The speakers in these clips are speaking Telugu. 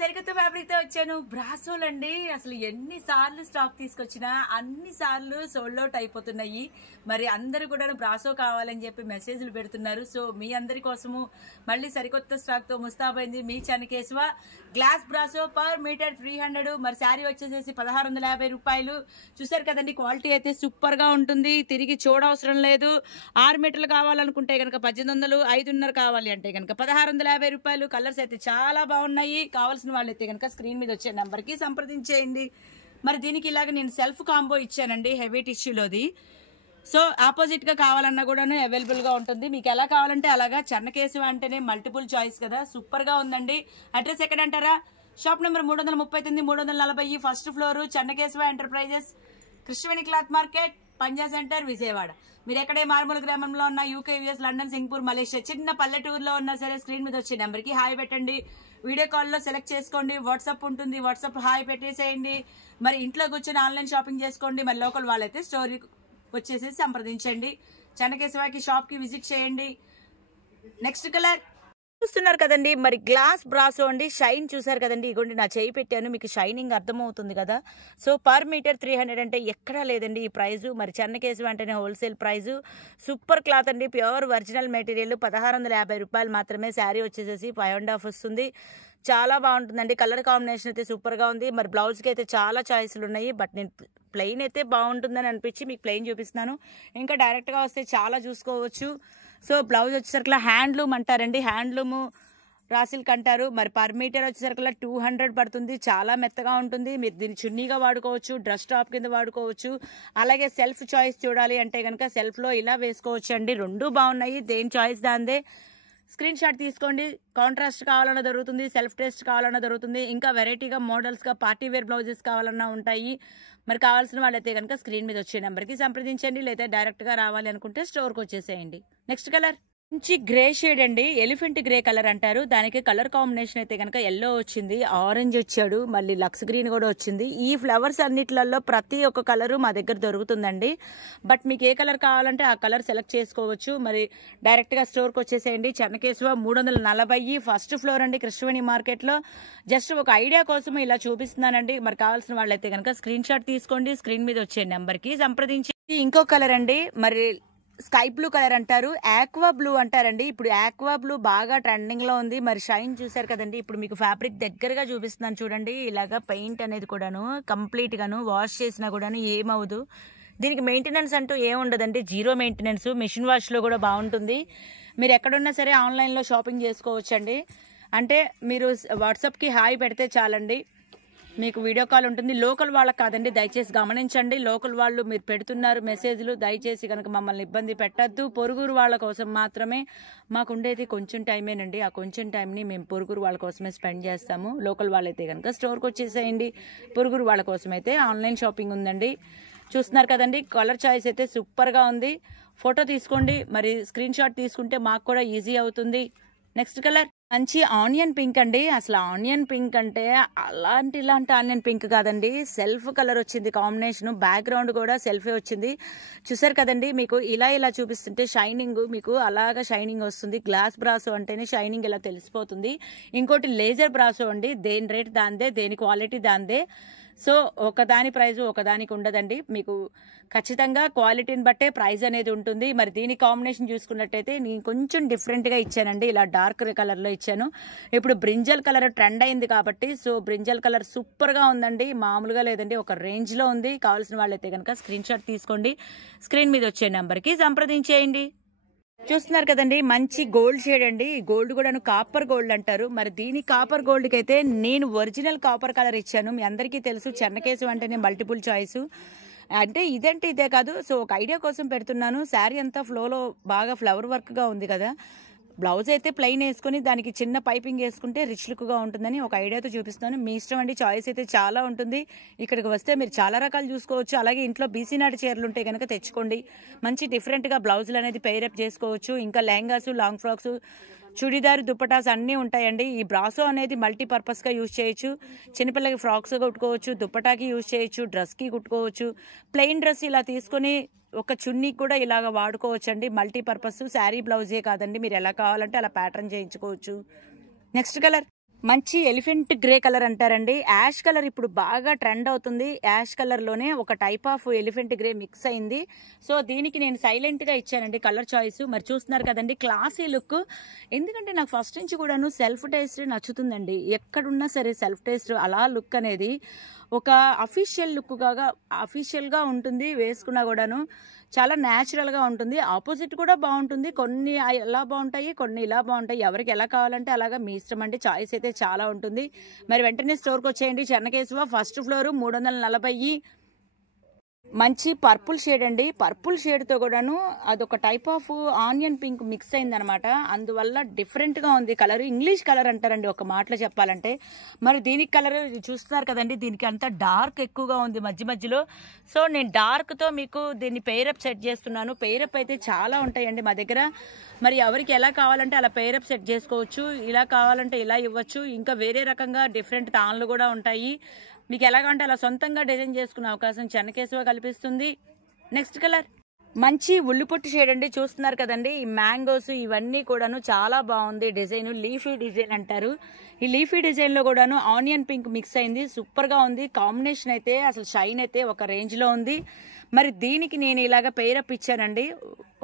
సరికొత్త ఫ్యాబ్రిక్ తో వచ్చాను. బ్రాసోలు అండి. అసలు ఎన్నిసార్లు స్టాక్ తీసుకొచ్చినా అన్ని సార్లు సోల్డ్ అవుట్ అయిపోతున్నాయి. మరి అందరూ కూడా బ్రాసో కావాలని చెప్పి మెసేజ్లు పెడుతున్నారు. సో మీ అందరి కోసము మళ్ళీ సరికొత్త స్టాక్ తో ముస్తాబైంది మీ చెన్నకేశవ. గ్లాస్ బ్రాసో పర్ మీటర్ 300. మరి శారీ వచ్చేసేసి 1650 రూపాయలు. చూసారు కదండి, క్వాలిటీ అయితే సూపర్ గా ఉంటుంది. తిరిగి చూడవసరం లేదు. 6 మీటర్లు కావాలనుకుంటే కనుక 1800, 5.5 కావాలి అంటే కనుక 1650 రూపాయలు. కలర్స్ అయితే చాలా బాగున్నాయి. కావాల్సిన వాళ్ళైతే కనుక స్క్రీన్ మీద వచ్చే నెంబర్ కి సంప్రదించేయండి. మరి దీనికి ఇలాగ నేను సెల్ఫ్ కాంబో ఇచ్చానండి, హెవీ టిష్యూలోది. సో ఆపోజిట్ గా కావాలన్నా కూడాను అవైలబుల్ గా ఉంటుంది. మీకు ఎలా కావాలంటే అలాగా. చెన్నకేశవ అంటేనే మల్టిపుల్ చాయిస్ కదా, సూపర్ గా ఉందండి. అడ్రస్ ఎక్కడ అంటారా? Shop number 339, 340, first floor, Chennakesava enterprises, Krishnaveni cloth market, Panja centre, Vijayawada. మీరు ఎక్కడే మారుమూల గ్రామంలో ఉన్న UK, US, London, Singapore, Malaysia, చిన్న పల్లెటూరులో ఉన్నా సరే స్క్రీన్ మీద వచ్చే నెంబర్ కి హాయ్ పెట్టండి. వీడియో కాల్లో సెలెక్ట్ చేసుకోండి. వాట్సాప్ ఉంటుంది, వాట్సాప్ హాయ్ పెట్టేసేయండి. మరి ఇంట్లో కూర్చొని ఆన్లైన్ షాపింగ్ చేసుకోండి. మరి లోకల్ వాళ్ళైతే స్టోరీ వచ్చేసి సంప్రదించండి. చెన్నకేశవకి షాప్ కి విజిట్ చేయండి. నెక్స్ట్ కలర్ చూస్తున్నారు కదండి, మరి గ్లాస్ బ్రాసో అండి. షైన్ చూసారు కదండి, ఇగోండి నా చేయి పెట్టాను, మీకు షైనింగ్ అర్థమవుతుంది కదా. సో పర్ మీటర్ 300 అంటే ఎక్కడా లేదండి ఈ ప్రైజు. మరి చెన్నకేశవ అంటేనే హోల్సేల్ ప్రైజు. సూపర్ క్లాత్ అండి, ప్యూర్ ఒరిజినల్ మెటీరియల్. 1650 రూపాయలు మాత్రమే. శారీ వచ్చేసేసి 5.5 వస్తుంది. చాలా బాగుంటుందండి. కలర్ కాంబినేషన్ అయితే సూపర్గా ఉంది. మరి బ్లౌజ్కి అయితే చాలా చాయిస్లు ఉన్నాయి. బట్ నేను ప్లెయిన్ అయితే బాగుంటుందని అనిపించి మీకు ప్లెయిన్ చూపిస్తున్నాను. ఇంకా డైరెక్ట్గా వస్తే చాలా చూసుకోవచ్చు. సో బ్లౌజ్ వచ్చేసరికి హ్యాండ్లూమ్ అంటారండి, హ్యాండ్లూము రాసిల్క్ అంటారు. మరి పర్ మీటర్ వచ్చేసరికి 200 పడుతుంది. చాలా మెత్తగా ఉంటుంది. మీరు దీన్ని చున్నీగా వాడుకోవచ్చు, డ్రెస్ టాప్ కింద వాడుకోవచ్చు. అలాగే సెల్ఫ్ చాయిస్ చూడాలి అంటే కనుక సెల్ఫ్లో ఇలా వేసుకోవచ్చు అండి. రెండు బాగున్నాయి, దేని చాయిస్ దాందే. స్క్రీన్ షాట్ తీసుకోండి. కాంట్రాస్ట్ కావాలన్నా దొరుకుతుంది, సెల్ఫ్ టెస్ట్ కావాలన్నా దొరుకుతుంది. ఇంకా వెరైటీగా మోడల్స్గా పార్టీ వేర్ బ్లౌజెస్ కావాలన్నా ఉంటాయి. మరి కావాల్సిన వాళ్ళైతే కనుక స్క్రీన్ మీద వచ్చే నెంబర్కి సంప్రదించండి. లేదా డైరెక్ట్గా రావాలి అనుకుంటే స్టోర్కి వచ్చేసేయండి. నెక్స్ట్ కలర్ మంచి గ్రే షేడ్ అండి, ఎలిఫెంట్ గ్రే కలర్ అంటారు. దానికి కలర్ కాంబినేషన్ అయితే కనుక ఎల్లో వచ్చింది, ఆరెంజ్ వచ్చాడు, మళ్ళీ లక్స్ గ్రీన్ కూడా వచ్చింది. ఈ ఫ్లవర్స్ అన్నిట్లలో ప్రతి ఒక్క కలరు మా దగ్గర దొరుకుతుందండి. బట్ మీకు ఏ కలర్ కావాలంటే ఆ కలర్ సెలెక్ట్ చేసుకోవచ్చు. మరి డైరెక్ట్గా స్టోర్కి వచ్చేసేయండి. చెన్నకేశవ 340, ఫస్ట్ ఫ్లోర్ అండి, కృష్ణవేణి మార్కెట్లో. జస్ట్ ఒక ఐడియా కోసం ఇలా చూపిస్తున్నానండి. మరి కావాల్సిన వాళ్ళైతే కనుక స్క్రీన్ షాట్ తీసుకోండి. స్క్రీన్ మీద వచ్చే నెంబర్కి సంప్రదించి. ఇంకో కలర్ అండి, మరి స్కై బ్లూ కలర్ అంటారు, ఆక్వా బ్లూ అంటారండి. ఇప్పుడు ఆక్వా బ్లూ బాగా ట్రెండింగ్ లో ఉంది. మరి షైన్ చూసారు కదండి. ఇప్పుడు మీకు ఫ్యాబ్రిక్ దగ్గరగా చూపిస్తున్నాను చూడండి. ఇలాగా పెయింట్ అనేది కూడాను కంప్లీట్ గాను వాష్ చేసినా కూడాను ఏమవుదు. దీనికి మెయింటెనెన్స్ అంటూ ఏముండదండి, జీరో మెయింటెనెన్స్. మిషన్ వాష్ లో కూడా బాగుంటుంది. మీరు ఎక్కడున్నా సరే ఆన్లైన్ లో షాపింగ్ చేసుకోవచ్చండి. అంటే మీరు వాట్సాప్ కి హాయ్ పెడితే చాలండి, మీకు వీడియో కాల్ ఉంటుంది. లోకల్ వాళ్ళకి కాదండి, దయచేసి గమనించండి. లోకల్ వాళ్ళు మీరు పెడుతున్నారు మెసేజ్లు, దయచేసి కనుక మమ్మల్ని ఇబ్బంది పెట్టద్దు. పొరుగురు వాళ్ళ కోసం మాత్రమే మాకు ఉండేది కొంచెం టైమేనండి. ఆ కొంచెం టైంని మేము పొరుగురు వాళ్ళ కోసమే స్పెండ్ చేస్తాము. లోకల్ వాళ్ళైతే కనుక స్టోర్కి వచ్చేసేయండి. పొరుగురు వాళ్ళ కోసం అయితే ఆన్లైన్ షాపింగ్ ఉందండి. చూస్తున్నారు కదండి, కలర్ చాయిస్ అయితే సూపర్గా ఉంది. ఫోటో తీసుకోండి, మరి స్క్రీన్ షాట్ తీసుకుంటే మాకు కూడా ఈజీ అవుతుంది. నెక్స్ట్ కలర్ మంచి ఆనియన్ పింక్ అండి. అసలు ఆనియన్ పింక్ అంటే ఇలాంటి ఆనియన్ పింక్ కాదండి, సెల్ఫ్ కలర్ వచ్చింది కాంబినేషన్. బ్యాక్గ్రౌండ్ కూడా సెల్ఫే వచ్చింది. చూసారు కదండి, మీకు ఇలా చూపిస్తుంటే షైనింగ్ మీకు అలాగా షైనింగ్ వస్తుంది. గ్లాస్ బ్రాసో అంటేనే షైనింగ్ ఇలా తెలిసిపోతుంది. ఇంకోటి లేజర్ బ్రాసో అండి, దేని రేట్ దాందే, దేని క్వాలిటీ దాందే. సో ఒకదాని ప్రైజ్ ఒకదానికి ఉండదండి. మీకు ఖచ్చితంగా క్వాలిటీని బట్టే ప్రైజ్ అనేది ఉంటుంది. మరి దీని కాంబినేషన్ చూసుకున్నట్టయితే నేను కొంచెం డిఫరెంట్గా ఇచ్చానండి, ఇలా డార్క్ కలర్లో ఇచ్చాను. ఇప్పుడు బ్రింజల్ కలర్ ట్రెండ్ అయింది కాబట్టి సో బ్రింజల్ కలర్ సూపర్గా ఉందండి, మామూలుగా లేదండి, ఒక రేంజ్లో ఉంది. కావాల్సిన వాళ్ళైతే కనుక స్క్రీన్ షాట్ తీసుకోండి. స్క్రీన్ మీద వచ్చే నెంబర్కి సంప్రదించేయండి. చూస్తున్నారు కదండి, మంచి గోల్డ్ షేడ్ అండి. గోల్డ్ కూడా కాపర్ గోల్డ్ అంటారు. మరి దీని కాపర్ గోల్డ్ కి అయితే నేను ఒరిజినల్ కాపర్ కలర్ ఇచ్చాను. మీ అందరికీ తెలుసు చెన్నకేశవ అంటేనే మల్టిపుల్ చాయిస్. అంటే ఇదంటే ఇదే కాదు, సో ఒక ఐడియా కోసం పెడుతున్నాను. శారీ అంతా ఫ్లోలో బాగా ఫ్లవర్ వర్క్ గా ఉంది కదా. బ్లౌజ్ అయితే ప్లెయిన్ వేసుకుని దానికి చిన్న పైపింగ్ వేసుకుంటే రిచ్ లుక్ గా ఉంటుందని ఒక ఐడియాతో చూపిస్తాను. మీ ఇష్టం అండి, చాయిస్ అయితే చాలా ఉంటుంది. ఇక్కడికి వస్తే మీరు చాలా రకాలు చూసుకోవచ్చు. అలాగే ఇంట్లో బీసీ నాటి చీరలు ఉంటే కనుక తెచ్చుకోండి. మంచి డిఫరెంట్ గా బ్లౌజులు అనేది పెయిరప్ చేసుకోవచ్చు. ఇంకా లెహంగాస్, లాంగ్ ఫ్రాక్స్, చుడిదార్, దుప్పటాస్ అన్నీ ఉంటాయండి. ఈ బ్రాసో అనేది మల్టీపర్పస్ గా యూజ్ చేయొచ్చు. చిన్నపిల్లకి ఫ్రాక్స్ కుట్టుకోవచ్చు, దుప్పటాకి యూజ్ చేయొచ్చు, డ్రెస్ కి కుట్టుకోవచ్చు. ప్లెయిన్ డ్రెస్ ఇలా తీసుకుని ఒక చున్నీ కూడా ఇలాగ వాడుకోవచ్చండి. మల్టీపర్పస్ శారీ బ్లౌజే కాదండి, మీరు ఎలా కావాలంటే అలా ప్యాటర్న్ చేయించుకోవచ్చు. నెక్స్ట్ కలర్ మంచి ఎలిఫెంట్ గ్రే కలర్ అంటారండి. యాష్ కలర్ ఇప్పుడు బాగా ట్రెండ్ అవుతుంది. యాష్ కలర్లోనే ఒక type of elephant grey mix అయింది. సో దీనికి నేను సైలెంట్గా ఇచ్చానండి కలర్ చాయిస్. మరి చూస్తున్నారు కదండి క్లాసీ లుక్. ఎందుకంటే నాకు ఫస్ట్ నుంచి కూడాను సెల్ఫ్ టేస్ట్ నచ్చుతుందండి. ఎక్కడున్నా సరే సెల్ఫ్ టేస్ట్ అలా లుక్ అనేది ఒక అఫీషియల్గా ఉంటుంది. వేసుకున్నా కూడాను చాలా న్యాచురల్గా ఉంటుంది. ఆపోజిట్ కూడా బాగుంటుంది. కొన్ని ఎలా బాగుంటాయి, కొన్ని ఇలా బాగుంటాయి. ఎవరికి ఎలా కావాలంటే అలాగా మీ ఇష్టం అండి. చాయిస్ అయితే చాలా ఉంటుంది. మరి వెంటనే స్టోర్కి వచ్చేయండి. Chennakesava, first floor, 340. మంచి పర్పుల్ షేడ్ అండి. పర్పుల్ షేడ్తో కూడాను అదొక type of onion pink mix అయిందనమాట. అందువల్ల డిఫరెంట్గా ఉంది కలర్. ఇంగ్లీష్ కలర్ అంటారండి ఒక మాటలో చెప్పాలంటే. మరి దీనికి కలర్ చూస్తున్నారు కదండి, దీనికి అంతా డార్క్ ఎక్కువగా ఉంది మధ్య మధ్యలో. సో నేను డార్క్తో మీకు దీన్ని పెయిరప్ సెట్ చేస్తున్నాను. పెయిరప్ అయితే చాలా ఉంటాయండి మా దగ్గర. మరి ఎవరికి ఎలా కావాలంటే అలా పెయిరప్ సెట్ చేసుకోవచ్చు. ఇలా కావాలంటే ఇలా ఇవ్వచ్చు. ఇంకా వేరే రకంగా డిఫరెంట్ తాన్లు కూడా ఉంటాయి. మీకు ఎలాగంటే అలా సొంతంగా డిజైన్ చేసుకునే అవకాశం చెన్నకేశవ కల్పిస్తుంది. నెక్స్ట్ కలర్ మంచి ఉల్లిపొట్టు షేడ్ అండి. చూస్తున్నారు కదండి, ఈ మ్యాంగోస్ ఇవన్నీ కూడాను చాలా బాగుంది డిజైన్. లీఫీ డిజైన్ అంటారు. ఈ లీఫీ డిజైన్లో కూడాను ఆనియన్ పింక్ మిక్స్ అయింది. సూపర్గా ఉంది. కాంబినేషన్ అయితే అసలు షైన్ అయితే ఒక రేంజ్లో ఉంది. మరి దీనికి నేను ఇలాగ పెయిరప్ ఇచ్చానండి.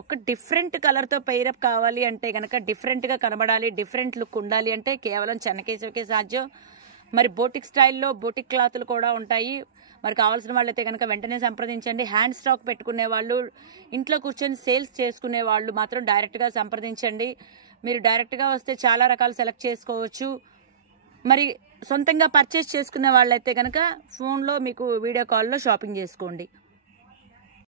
ఒక డిఫరెంట్ కలర్తో పెయిరప్ కావాలి అంటే కనుక, డిఫరెంట్గా కనబడాలి, డిఫరెంట్ లుక్ ఉండాలి అంటే కేవలం చెన్నకేశవకే సాధ్యం. మరి బోటిక్ స్టైల్లో బోటిక్ క్లాతులు కూడా ఉంటాయి. మరి కావాల్సిన వాళ్ళైతే కనుక వెంటనే సంప్రదించండి. హ్యాండ్ స్టాక్ పెట్టుకునే వాళ్ళు, ఇంట్లో కూర్చొని సేల్స్ చేసుకునే వాళ్ళు మాత్రం డైరెక్ట్గా సంప్రదించండి. మీరు డైరెక్ట్గా వస్తే చాలా రకాలు సెలెక్ట్ చేసుకోవచ్చు. మరి సొంతంగా పర్చేస్ చేసుకునే వాళ్ళైతే కనుక ఫోన్లో మీకు వీడియో కాల్లో షాపింగ్ చేసుకోండి.